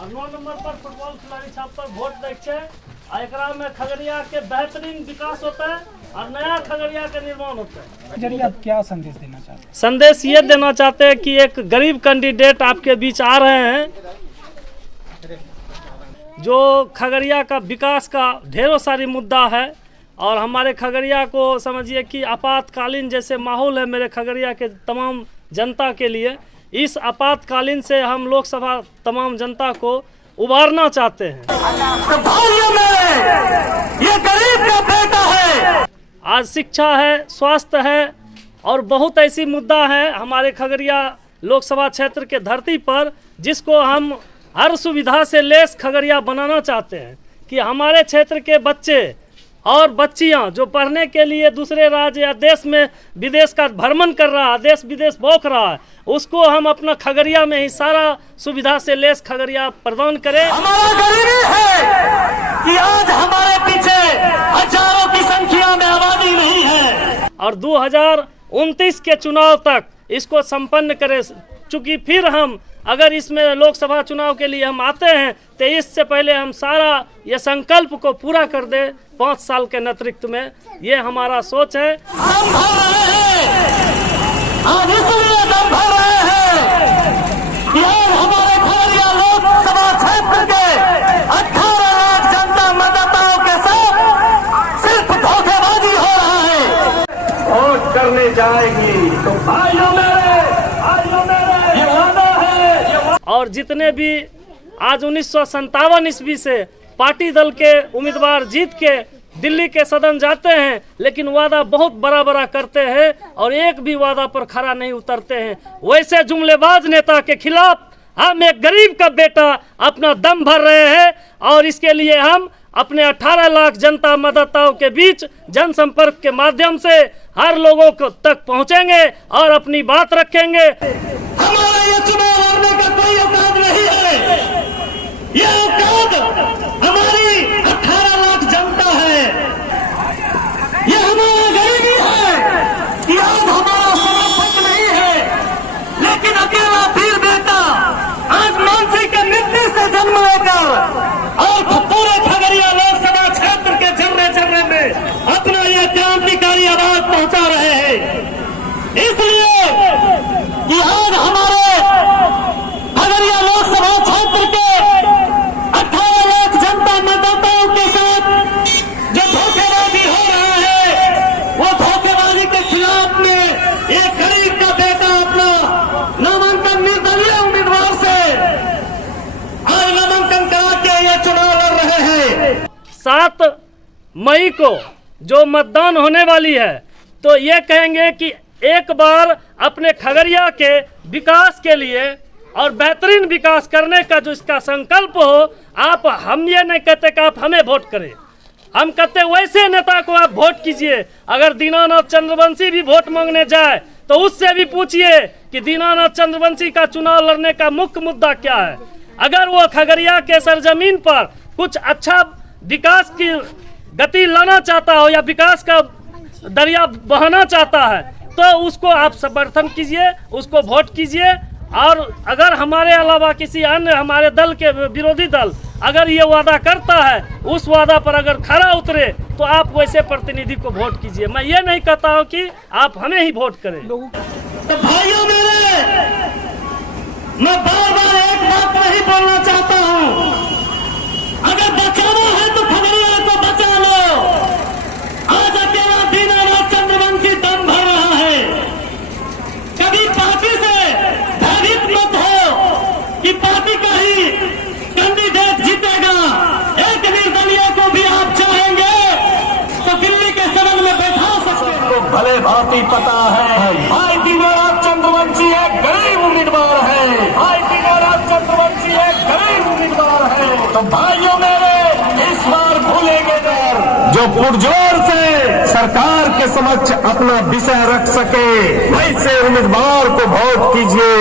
और 9 नंबर पर फुटबॉल खिलाड़ी छाप पर वोट देखे। एकरा में खगड़िया के बेहतरीन विकास होता है और नया खगड़िया का निर्माण होता है। जरिए आप क्या संदेश देना चाहते हैं? संदेश ये देना चाहते हैं कि एक गरीब कैंडिडेट आपके बीच आ रहे हैं जो खगड़िया का विकास का ढेरों सारी मुद्दा है और हमारे खगड़िया को समझिए कि आपातकालीन जैसे माहौल है मेरे खगड़िया के तमाम जनता के लिए। इस आपातकालीन से हम लोकसभा तमाम जनता को उबारना चाहते हैं। ये गरीब का बेटा है। आज शिक्षा है, स्वास्थ्य है और बहुत ऐसी मुद्दा है हमारे खगड़िया लोकसभा क्षेत्र के धरती पर जिसको हम हर सुविधा से लेस खगड़िया बनाना चाहते हैं कि हमारे क्षेत्र के बच्चे और बच्चियां जो पढ़ने के लिए दूसरे राज्य या देश में विदेश का भ्रमण कर रहा है, देश विदेश भौंक रहा है, उसको हम अपना खगड़िया में ही सारा सुविधा से लेस खगड़िया प्रदान करें। हमारा गरीबी है कि आज हमारे पीछे हजारों की संख्या में आबादी नहीं है और 2029 के चुनाव तक इसको संपन्न करें। चूंकि फिर हम अगर इसमें लोकसभा चुनाव के लिए हम आते हैं तो इससे पहले हम सारा ये संकल्प को पूरा कर दे 5 साल के नेतृत्व में। ये हमारा सोच है। हम भर रहे हैं, आज इसलिए दम भर रहे हैं कि आज हमारे खगड़िया लोकसभा क्षेत्र के 18 लाख जनता मतदाताओं के साथ सिर्फ धोखेबाजी हो रहा है। वोट करने जाएगी तो भाइयों मेरे ये वादा है। और जितने भी आज 1957 ईस्वी से पार्टी दल के उम्मीदवार जीत के दिल्ली के सदन जाते हैं लेकिन वादा बहुत बड़ा बड़ा करते हैं और एक भी वादा पर खरा नहीं उतरते हैं। वैसे जुमलेबाज नेता के खिलाफ हम एक गरीब का बेटा अपना दम भर रहे हैं और इसके लिए हम अपने 18 लाख जनता मतदाताओं के बीच जनसंपर्क के माध्यम से हर लोगों को तक पहुंचेंगे और अपनी बात रखेंगे। हमारा ये चुनाव लड़ने का कोई औकात नहीं है। ये औकात हमारी 18 लाख जनता है। ये हमारा गरीबी है कि आज हमारा समर्थक नहीं है लेकिन अकेला वीर बेटा आज मानसी के मिट्टी से जन्म लेकर और पूरे खगड़िया लोकसभा क्षेत्र के जर्रे जर्रे में अपना यह क्रांतिकारी आवाज पहुंचा रहे हैं। इसलिए कि आज हमारे खगड़िया लोकसभा क्षेत्र के 18 लाख जनता मतदाताओं के साथ जो धोखेबाजी हो रहा है वो धोखेबाजी के खिलाफ में एक गरीब का बेटा अपना नामांकन निर्दलीय उम्मीदवार से आज नामांकन करा के ये चुनाव लड़ रहे हैं। 7 मई को जो मतदान होने वाली है तो ये कहेंगे कि एक बार अपने खगड़िया के विकास के लिए और बेहतरीन विकास करने का जो इसका संकल्प हो, आप हम ये नहीं कहते कि आप हमें वोट करें, हम कहते वैसे नेता को आप वोट कीजिए। अगर दीनानाथ चंद्रवंशी भी वोट मांगने जाए तो उससे भी पूछिए कि दीनानाथ चंद्रवंशी का चुनाव लड़ने का मुख्य मुद्दा क्या है। अगर वो खगड़िया के सरजमीन पर कुछ अच्छा विकास की गति लाना चाहता हो या विकास का दरिया बहाना चाहता है तो उसको आप समर्थन कीजिए, उसको वोट कीजिए। और अगर हमारे अलावा किसी अन्य हमारे दल के विरोधी दल अगर ये वादा करता है उस वादा पर अगर खरा उतरे तो आप वैसे प्रतिनिधि को वोट कीजिए। मैं ये नहीं कहता हूँ कि आप हमें ही वोट करें। तो भाइयों मेरे, मैं बार बार एक बात नहीं बोलना चाहता हूँ, अगर बचाना है तो खगड़िया को बचा लो। आज अकेला दीनानाथ चंद्रवंशी दम भर रहा है। कभी पार्टी से भयभीत मत हो कि पार्टी का ही कैंडिडेट जीतेगा। एक निर्दलीय को भी आप चाहेंगे तो दिल्ली के सदन में बैठा सकते हैं। भले भांति पता है भाई दीनानाथ चंद्रवंशी एक गरीब उम्मीदवार है। भाई दीनानाथ चंद्रवंशी एक गरीब उम्मीदवार है। तो भाइयों मेरे, इस बार भूलेंगे नहीं जो पुरजोर से सरकार के समक्ष अपना विषय रख सके वैसे उम्मीदवार को वोट कीजिए।